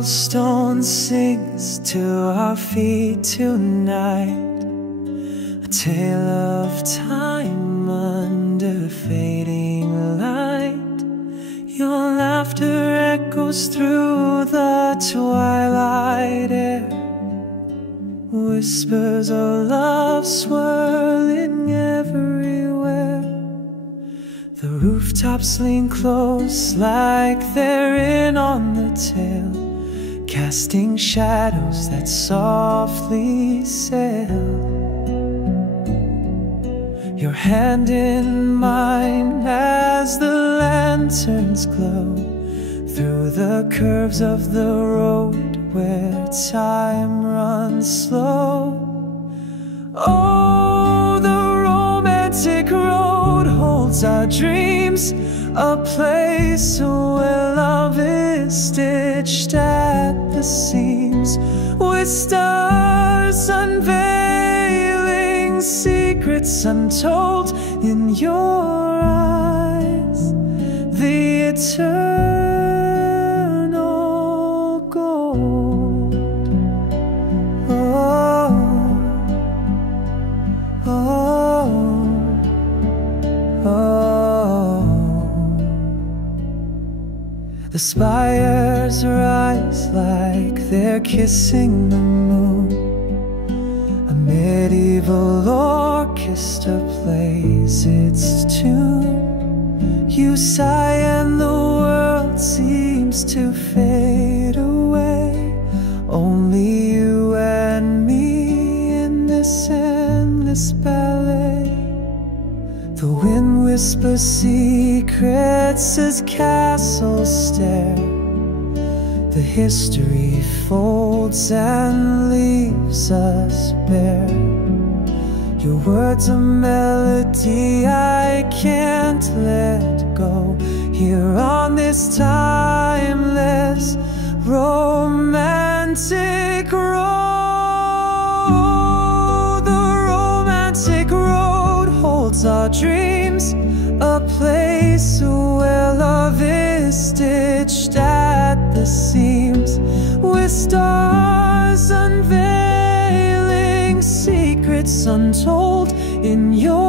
cobblestone sings to our feet tonight, a tale of time under fading light. Your laughter echoes through the twilight air, whispers of love swirling everywhere. The rooftops lean close like they're in on the tale, casting shadows that softly sail. Your hand in mine as the lanterns glow through the curves of the road where time runs slow. Oh, the romantic road holds our dreams, a place where love is stitched at the seams, with stars unveiling secrets untold in your eyes, the eternal gold. Oh, oh, oh. The spires rise like they're kissing the moon, a medieval orchestra plays its tune. You sigh and the world seems to fade away, only you and me in this endless ballet. The wind whispers secrets as castles stare, the history folds and leaves us bare. Your words a melody I can't let go, here on this timeless romantic road. The romantic road holds our dreams, a place where love is stitched at the seams, with stars unveiling secrets untold in your